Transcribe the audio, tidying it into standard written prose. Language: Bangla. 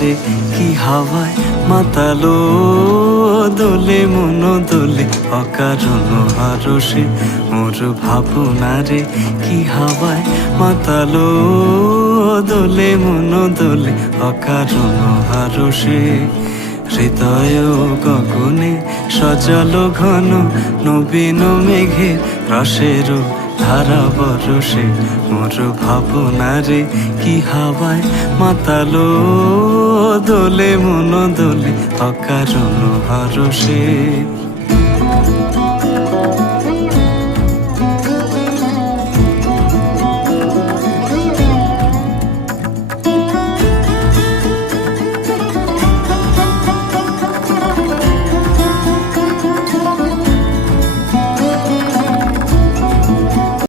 রে কি হাওয়ায় মাতালো দোলে মন দোলে অকারণ হারসে মোর ভাবনা রে কি হাওয়ায় মাতালো দোলে মন দোলে অকারণ হারসে হৃদয় গগনে সজল ঘন নবীন মেঘের রসের ধারা বরসে মোর ভাবনা রে কি হাওয়ায় মাতালো দোলে মন দোলে অকারণ হারসে।